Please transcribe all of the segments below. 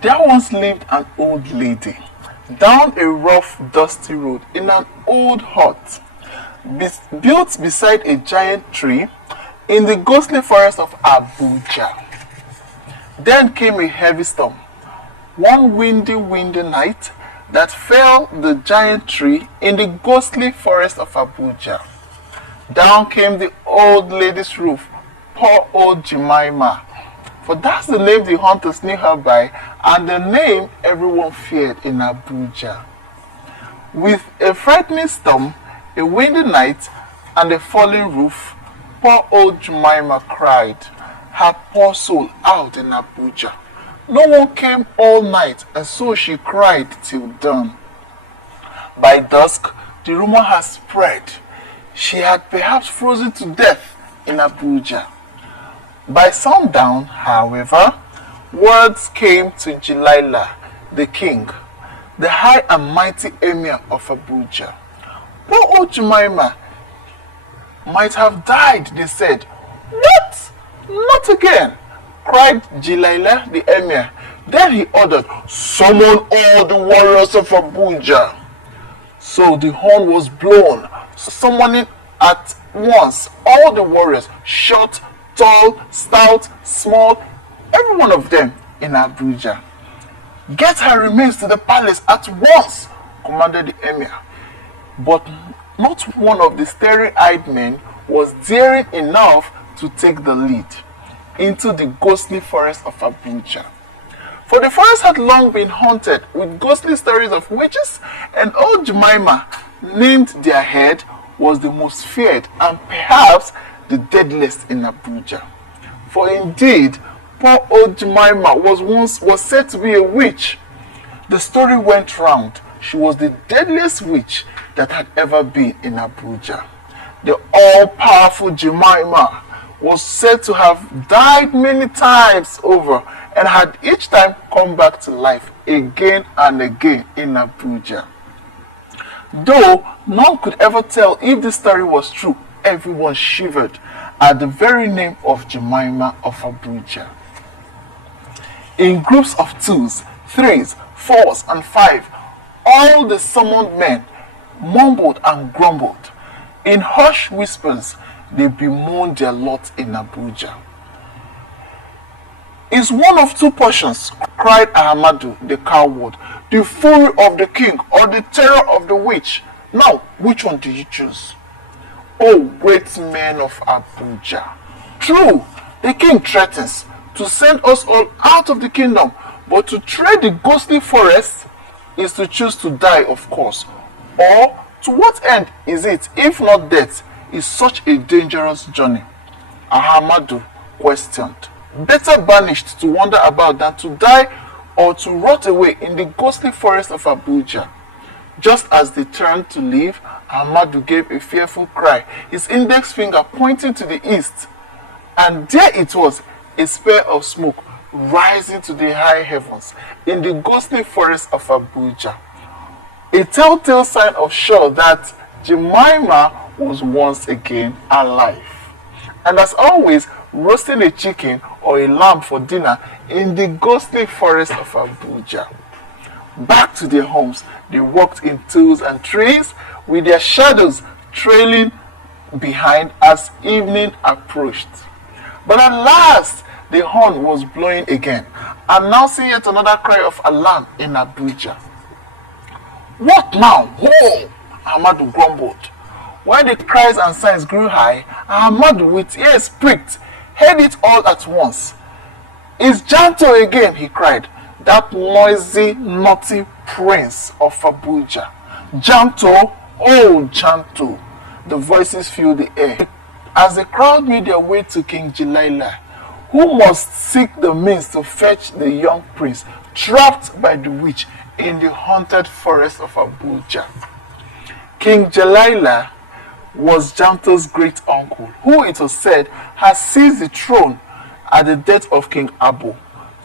There once lived an old lady down a rough, dusty road in an old hut built beside a giant tree in the ghostly forest of Abuja. Then came a heavy storm, one windy night that fell the giant tree in the ghostly forest of Abuja. Down came the old lady's roof, poor old Jemima, for that's the name the hunters knew her by and the name everyone feared in Abuja. With a frightening storm, a windy night, and a falling roof, poor old Jemima cried her poor soul out in Abuja. No one came all night, and so she cried till dawn. By dusk, the rumor had spread. She had perhaps frozen to death in Abuja. By sundown, however, words came to Jelila, the king, the high and mighty emir of Abuja. Poor old Jemima might have died, they said. What? Not again, cried Jelila, the emir. Then he ordered, summon all the warriors of Abuja. So the horn was blown, summoning at once all the warriors, short, tall, stout, small, every one of them in Abuja. Get her remains to the palace at once, commanded the emir. But not one of the starry-eyed men was daring enough to take the lead into the ghostly forest of Abuja. For the forest had long been haunted with ghostly stories of witches, and old Jemima, named their head, was the most feared and perhaps the deadliest in Abuja. For indeed, poor old Jemima was said to be a witch. The story went round. She was the deadliest witch that had ever been in Abuja. The all-powerful Jemima was said to have died many times over and had each time come back to life again and again in Abuja. Though none could ever tell if this story was true, everyone shivered at the very name of Jemima of Abuja. In groups of 2s, 3s, 4s, and 5, all the summoned men mumbled and grumbled. In hushed whispers, they bemoaned their lot in Abuja. Is one of two portions, cried Ahmadu, the coward, the fury of the king or the terror of the witch? Now, which one do you choose? O great men of Abuja! True, the king threatens to send us all out of the kingdom, but to tread the ghostly forest is to choose to die, of course. Or, to what end is it, if not death, is such a dangerous journey? Ahmadu questioned. Better banished to wander about than to die or to rot away in the ghostly forest of Abuja. Just as they turned to leave, Ahmadu gave a fearful cry, his index finger pointing to the east. And there it was, a spear of smoke rising to the high heavens in the ghostly forest of Abuja. A telltale sign of sure that Jemima was once again alive. And as always, roasting a chicken or a lamb for dinner in the ghostly forest of Abuja. Back to their homes, they walked in 2s and 3s with their shadows trailing behind as evening approached. But at last, the horn was blowing again, announcing yet another cry of alarm in Abuja. What now? Whoa! Ahmadu grumbled. When the cries and signs grew high, Ahmadu, with ears pricked, heard it all at once. It's Janto again, he cried, that noisy, naughty prince of Abuja. Janto, oh Janto! The voices filled the air as the crowd made their way to King Jelila, who must seek the means to fetch the young prince trapped by the witch in the haunted forest of Abuja. King Jelila was Janto's great uncle, who it was said had seized the throne at the death of King Abu,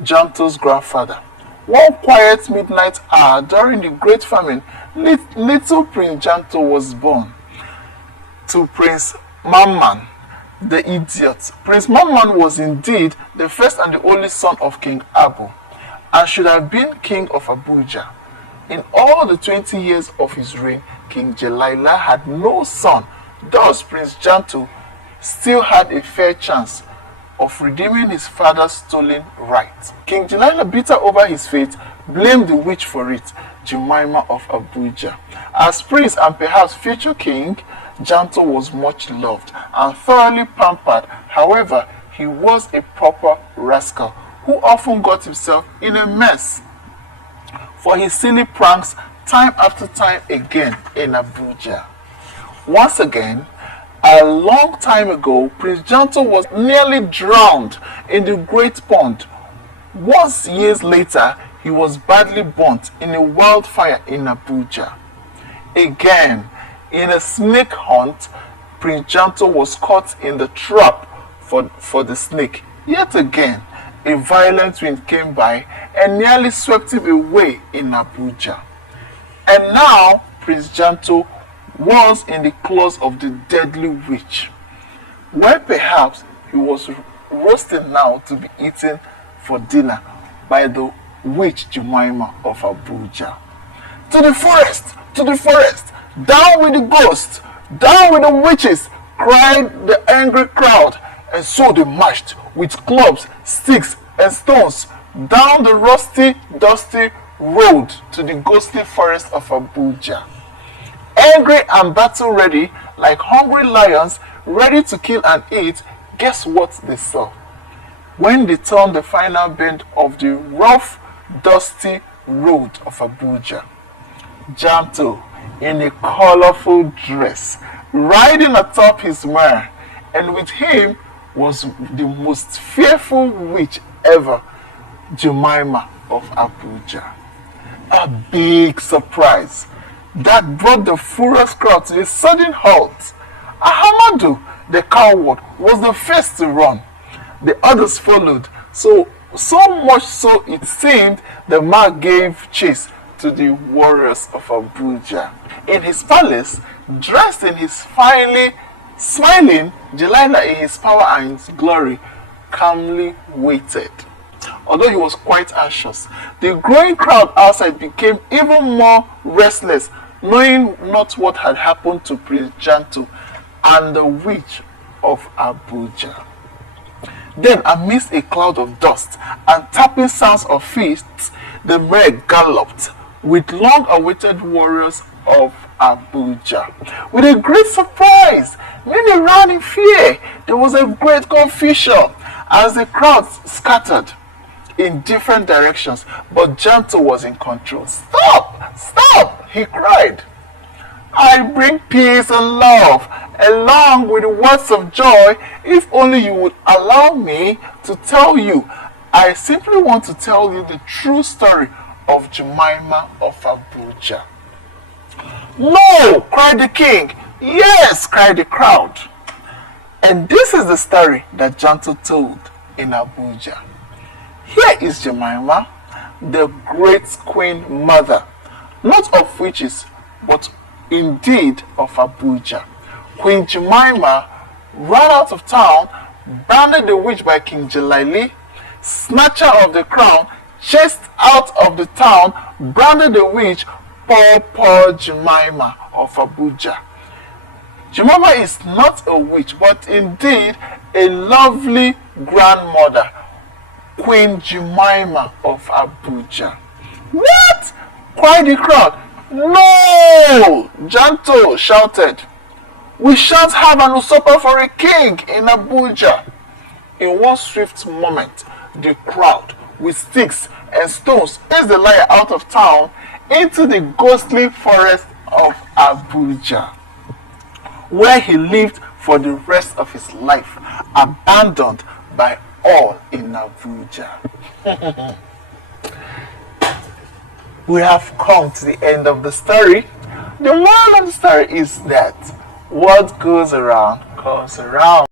Janto's grandfather. One quiet midnight hour during the Great Famine, little Prince Janto was born to Prince Mamman, the idiot. Prince Mamman was indeed the first and the only son of King Abu. and should have been king of Abuja. In all the 20 years of his reign, King Jelila had no son. Thus, Prince Janto still had a fair chance of redeeming his father's stolen right. King Jelila, bitter over his fate, blamed the witch for it, Jemima of Abuja. As prince and perhaps future king, Janto was much loved and thoroughly pampered. However, he was a proper rascal who often got himself in a mess for his silly pranks time after time again in Abuja. Once again, a long time ago, Prince Janto was nearly drowned in the Great Pond. Once years later, he was badly burnt in a wildfire in Abuja. Again, in a snake hunt, Prince Janto was caught in the trap for the snake. Yet again, a violent wind came by and nearly swept him away in Abuja. And now, Prince Janto was in the claws of the deadly witch, where perhaps he was roasted now to be eaten for dinner by the witch Jemima of Abuja. To the forest! To the forest! Down with the ghosts! Down with the witches! Cried the angry crowd, and so they marched with clubs, sticks, and stones down the rusty, dusty road to the ghostly forest of Abuja. Angry and battle ready, like hungry lions ready to kill and eat, guess what they saw? When they turned the final bend of the rough, dusty road of Abuja, Janto, in a colorful dress, riding atop his mare, and with him was the most fearful witch ever, Jemima of Abuja. A big surprise that brought the furious crowd to a sudden halt. Ahamadu, the coward, was the first to run. The others followed, so much so it seemed the man gave chase to the warriors of Abuja. In his palace, dressed in his finely smiling, Jelila in his power and his glory calmly waited. Although he was quite anxious, the growing crowd outside became even more restless, knowing not what had happened to Prince Janto and the witch of Abuja. Then, amidst a cloud of dust and tapping sounds of fists, the mare galloped with long-awaited warriors of Abuja. With a great surprise, many ran in fear. There was a great confusion as the crowd scattered in different directions, but Janto was in control. "Stop! Stop!" he cried. "I bring peace and love, along with words of joy, if only you would allow me to tell you. I simply want to tell you the true story of Jemima of Abuja." "No!" cried the king. "Yes!" cried the crowd. And this is the story that Janto told in Abuja. Here is Jemima, the great queen mother, not of witches, but indeed of Abuja. Queen Jemima ran out of town, branded the witch by King Jelili, snatched her of the crown, chased out of the town, branded the witch, poor Jemima of Abuja. Jemima is not a witch, but indeed a lovely grandmother, Queen Jemima of Abuja. "What?" cried the crowd. "No!" Janto shouted. "We shan't have an usurper for a king in Abuja." In one swift moment, the crowd, with sticks and stones, chased the liar out of town into the ghostly forest of Abuja, where he lived for the rest of his life, abandoned by all in Abuja. We have come to the end of the story. The moral of the story is that what goes around comes around.